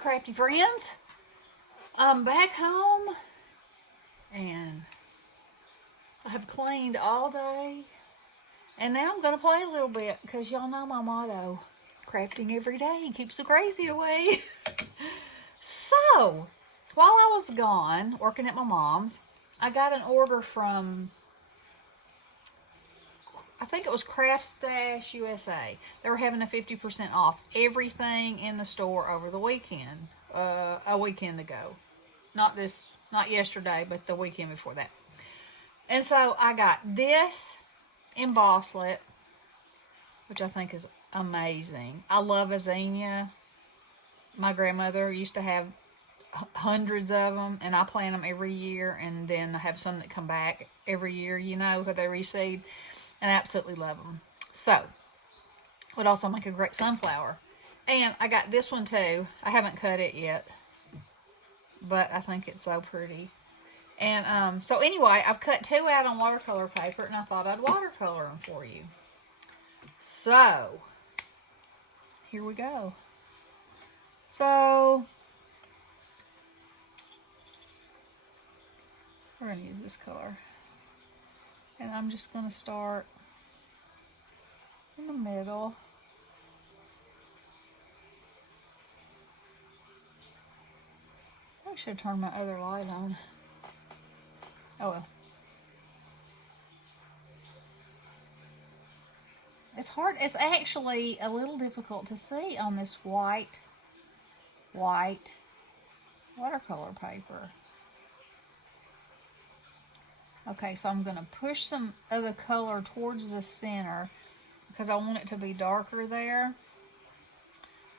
crafty friends. I'm back home and I have cleaned all day and now I'm going to play a little bit because y'all know my motto, crafting every day keeps the crazy away. So, while I was gone working at my mom's, I got an order from, I think it was Craft Stash USA. They were having a 50% off everything in the store over the weekend, a weekend ago. Not yesterday, but the weekend before that. And so I got this impresslits, which I think is amazing. I love a zinnia. My grandmother used to have hundreds of them, and I plant them every year, and then I have some that come back every year, where they reseed, and I absolutely love them. So, would also make a great sunflower. And I got this one too. I haven't cut it yet, but I think it's so pretty. And so anyway, I've cut two out on watercolor paper, and I thought I'd watercolor them for you. So, here we go. So, we're going to use this color. And I'm just going to start in the middle. I should turn my other light on. Oh well. It's hard. It's actually a little difficult to see on this white watercolor paper. Okay, so I'm going to push some of the color towards the center because I want it to be darker there.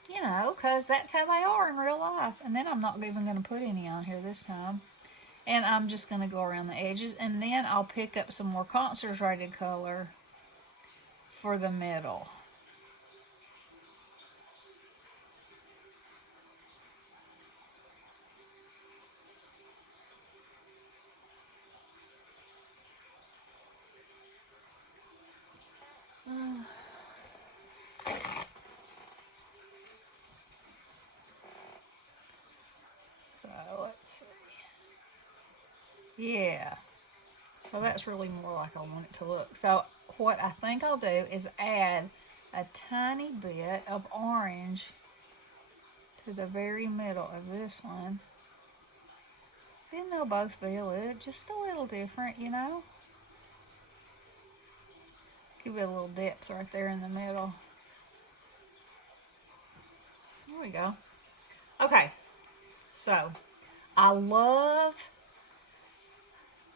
Because that's how they are in real life. And then I'm not even going to put any on here this time. And I'm just going to go around the edges. And then I'll pick up some more concentrated color for the middle. So let's see. Yeah. So that's really more like I want it to look. So what I think I'll do is add a tiny bit of orange to the very middle of this one. Then they'll both be just a little different, Give it a little depth right there in the middle. There we go. Okay, so I love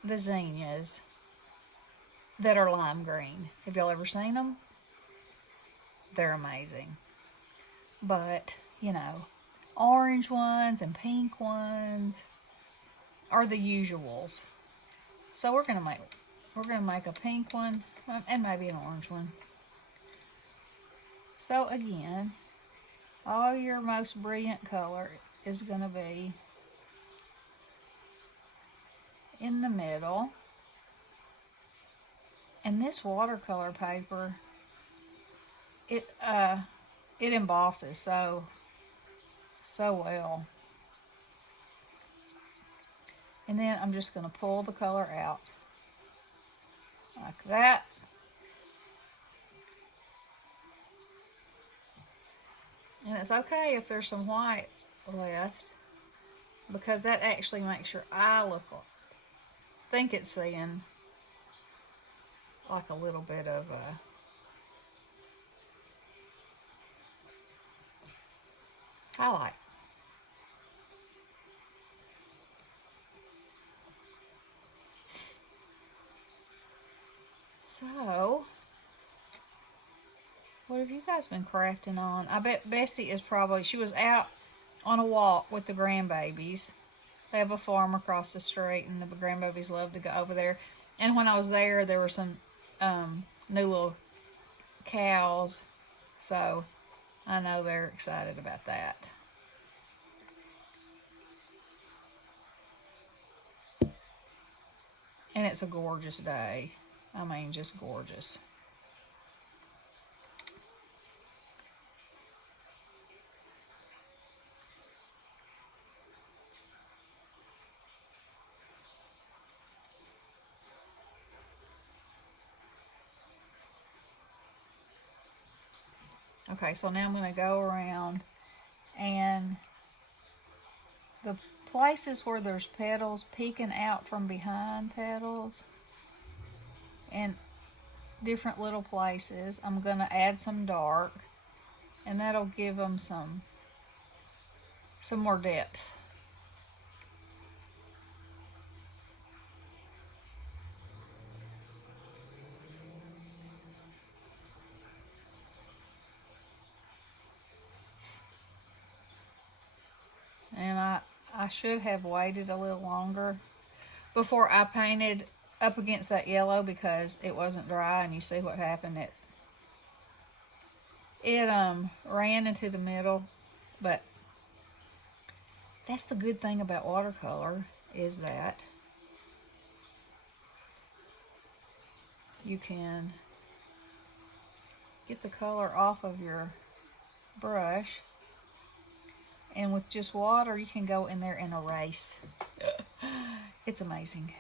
the zinnias that are lime green. Have y'all ever seen them? They're amazing. But, orange ones and pink ones are the usuals. So we're gonna make a pink one and maybe an orange one. So again, all your most brilliant color is gonna be in the middle. And this watercolor paper, it embosses so well. And then I'm just going to pull the color out like that. And it's okay if there's some white left, because that actually makes your eye look like, I think it's seeing like a little bit of highlight. So, what have you guys been crafting on? I bet Bessie she was out on a walk with the grandbabies. They have a farm across the street, and the grandbabies love to go over there. And when I was there, there were some new little cows, so I know they're excited about that. And it's a gorgeous day. I mean, just gorgeous. Okay, so now I'm going to go around, and the places where there's petals peeking out from behind petals and different little places, I'm going to add some dark, and that'll give them some more depth. And I should have waited a little longer before I painted up against that yellow because it wasn't dry, and you see what happened. It ran into the middle, but that's the good thing about watercolor, is that you can get the color off of your brush, and with just water you can go in there and erase. It's amazing.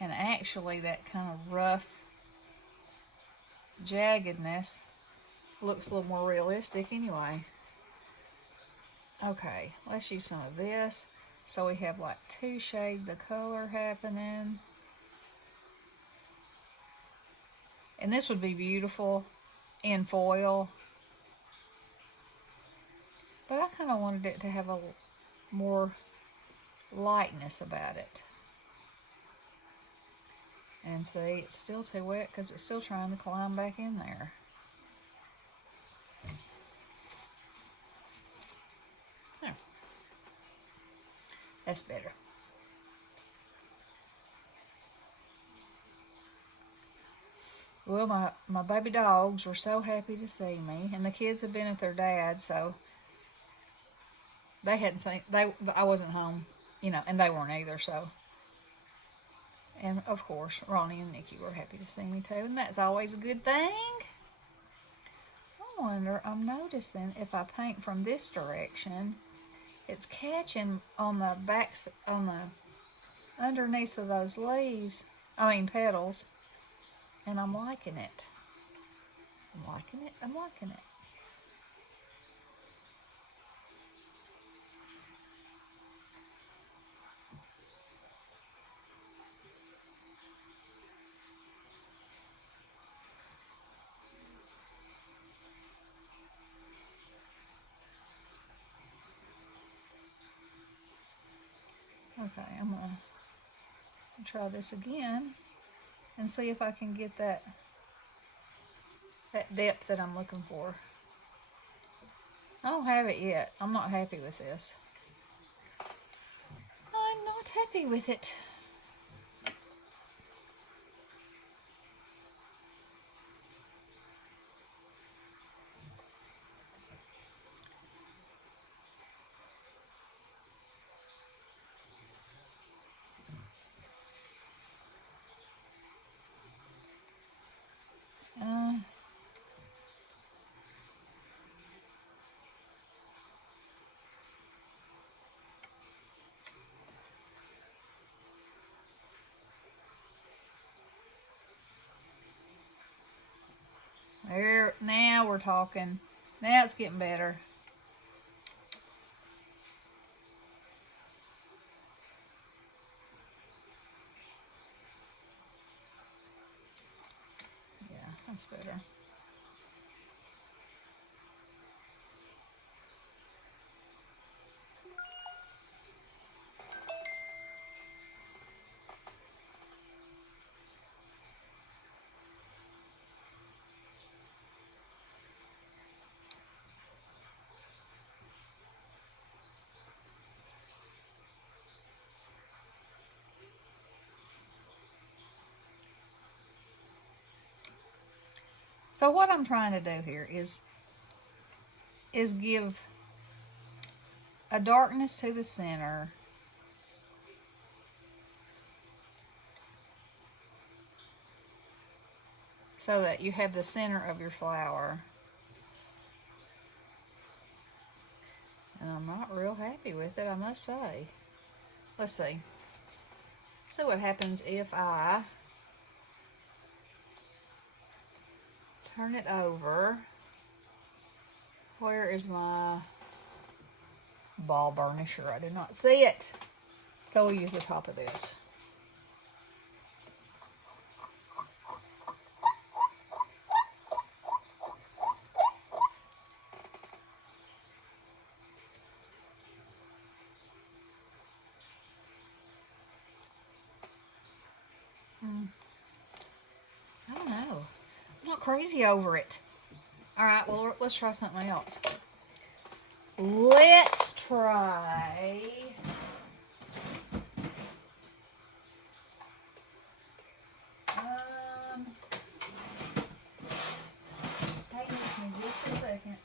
And actually that kind of rough jaggedness looks a little more realistic anyway. Okay, let's use some of this. So we have like 2 shades of color happening. And this would be beautiful in foil. But I kind of wanted it to have a more lightness about it. And see, it's still too wet because it's still trying to climb back in there. There. That's better. Well, my baby dogs were so happy to see me, and the kids have been at their dad, so they hadn't seen, I wasn't home, you know, and they weren't either, so. And of course, Ronnie and Nikki were happy to see me too, and that's always a good thing. I wonder, I'm noticing if I paint from this direction, it's catching on the backs, on the underneath of those leaves, petals, and I'm liking it. I'm liking it, I'm liking it. Okay, I'm going to try this again and see if I can get that depth that I'm looking for. I don't have it yet. I'm not happy with this. I'm not happy with it. There, now we're talking. Now it's getting better. Yeah, that's better. So what I'm trying to do here is give a darkness to the center, so that you have the center of your flower. And I'm not real happy with it, I must say. Let's see. See what happens if I turn it over. Where is my ball burnisher? I did not see it. So we'll use the top of this. I don't know. I'm not crazy over it. All right, well, let's try something else. Let's try... hang with me just a second.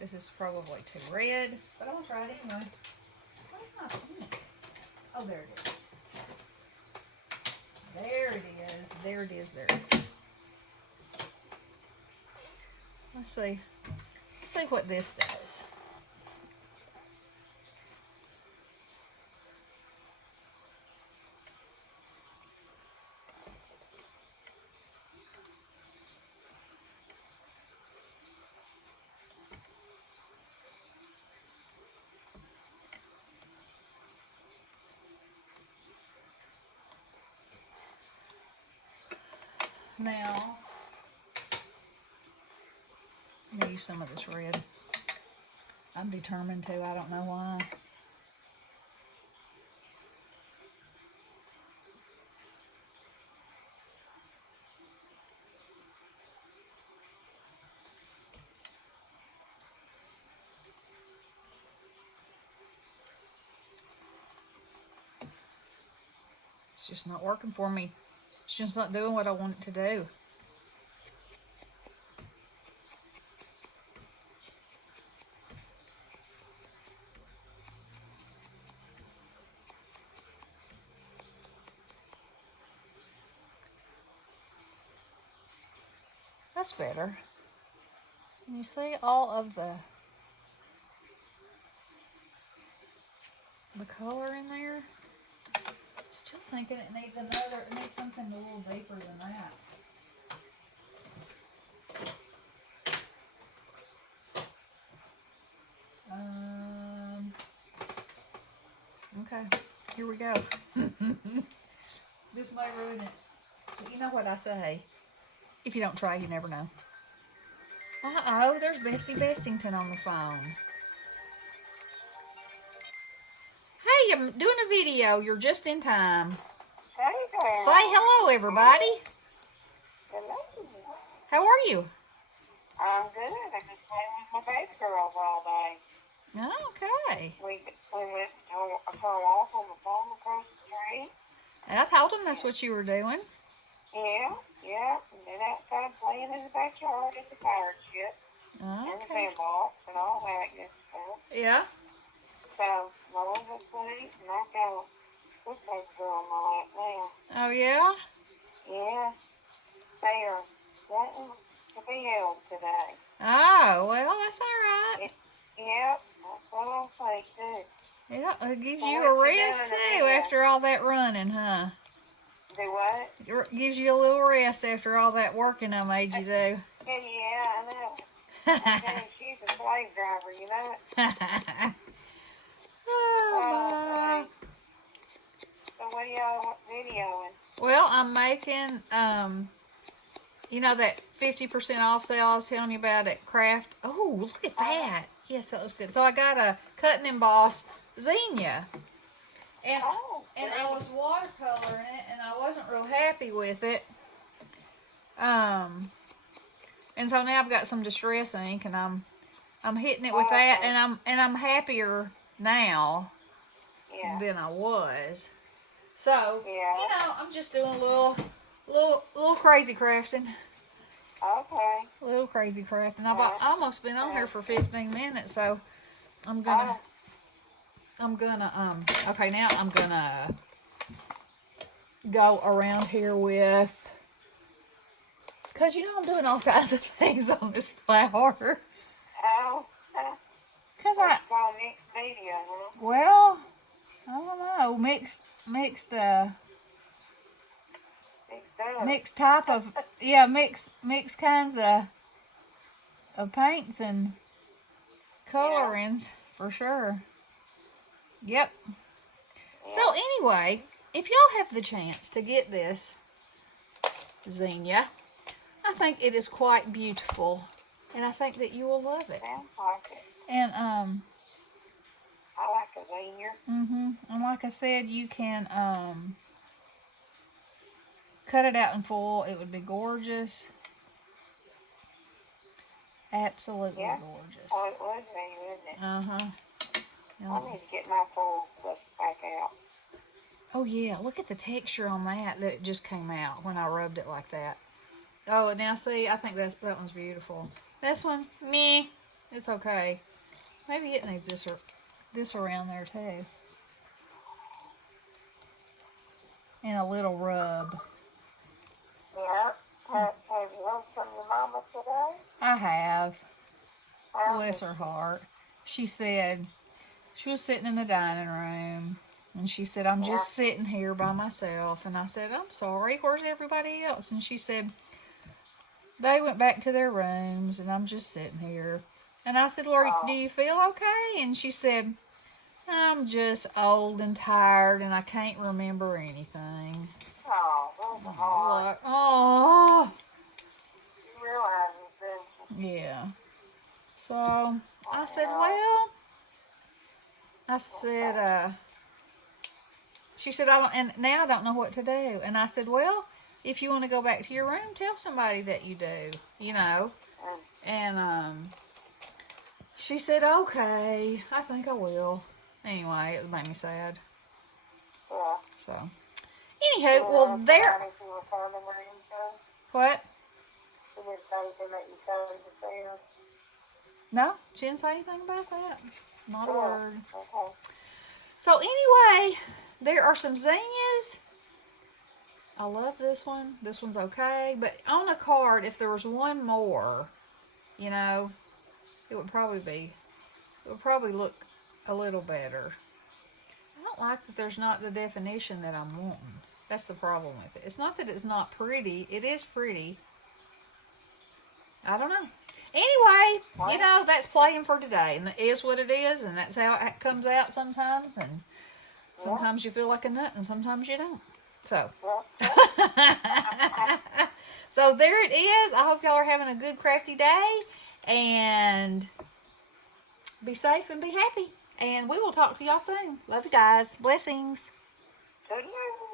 This is probably too red, but I'm gonna try it anyway. Where's my pink? Oh, there it is. There it is. There it is. There it is. Let's see. Let's see what this does. Now, I'm going to use some of this red. I'm determined to. I don't know why. It's just not working for me. It's just not doing what I want it to do. That's better. Can you see all of the color in there? Still thinking it needs something a little deeper than that. Okay, here we go. This may ruin it. But you know what I say. If you don't try, you never know. Uh-oh, there's Bessie Bestington on the phone. Hey, I'm doing a video. You're just in time. Hey there. Say hello, everybody. Hello. How are you? I'm good. I've been playing with my baby girls all day. Okay. We went to a walk on the farm across the street. And I told them that's what you were doing. Yeah. And then outside playing in the backyard at the fire chip. And the sandbox and all that good stuff. Yeah. So, my one's asleep and I've got this baby girl on my lap now. Oh, yeah? Yeah. They are wanting to be held today. Oh, well, that's all right. Yep, that's what I think too. Yeah, it gives you a rest too after all that running, huh? Do what? It gives you a little rest after all that working I made you do. Yeah, I know. Okay, she's a slave driver, you know it? Oh, so what are y'all videoing? well, I'm making, you know that 50% off sale I was telling you about at Craft? Oh, look at that. Yes, that was good. So I got a cut and emboss zinnia. And I was watercoloring it, and I wasn't real happy with it. And so now I've got some distress ink, and I'm hitting it with that, and I'm happier now than I was. So you know, I'm just doing a little crazy crafting. Okay. A little crazy crafting. I've almost been on here for 15 minutes, so I'm gonna. Okay, now I'm gonna go around here with, because you know I'm doing all kinds of things on this flower. Oh. Because It's called mixed media, huh? well, I don't know, mixed type of, yeah, mixed kinds of paints and colorings, for sure. Yep. Yeah. So anyway, if y'all have the chance to get this zinnia, I think it is quite beautiful, and I think that you will love it. Sounds like it. And I like a zinnia. and like I said, you can cut it out in foil. It would be gorgeous. Absolutely gorgeous. Oh, it would be, wouldn't it? Uh-huh. I need to get my full stuff back out. Oh yeah, look at the texture on that it just came out when I rubbed it like that. Oh, now see, I think that one's beautiful. This one, meh, it's okay. Maybe it needs this around there too. And a little rub. Yeah. Have you heard from your mama today? I have. Bless her heart. She said, she was sitting in the dining room, and she said, I'm just sitting here by myself. And I said, I'm sorry, where's everybody else? And she said, they went back to their rooms, and I'm just sitting here. And I said, well, do you feel okay? And she said, I'm just old and tired, and I can't remember anything. Oh, those are I hard. was like, oh. You realize it, didn't you? Yeah. So I said, she said, and now I don't know what to do. And I said, well, if you want to go back to your room, tell somebody that you do, you know. And she said, okay, I think I will. Anyway, it made me sad. Yeah. So, anywho, well, there. What? She didn't say anything that you told her. No, she didn't say anything about that. Not a word. Okay. So anyway, there are some zinnias. I love this one. This one's okay. But on a card, if there was one more, you know, it would probably look a little better. I don't like that there's not the definition that I'm wanting. That's the problem with it. It's not that it's not pretty. It is pretty. I don't know. Anyway, you know, that's playing for today. And it is what it is. And that's how it comes out sometimes. And sometimes you feel like a nut and sometimes you don't. So. So there it is. I hope y'all are having a good crafty day. And be safe and be happy. And we will talk to y'all soon. Love you guys. Blessings. Good news.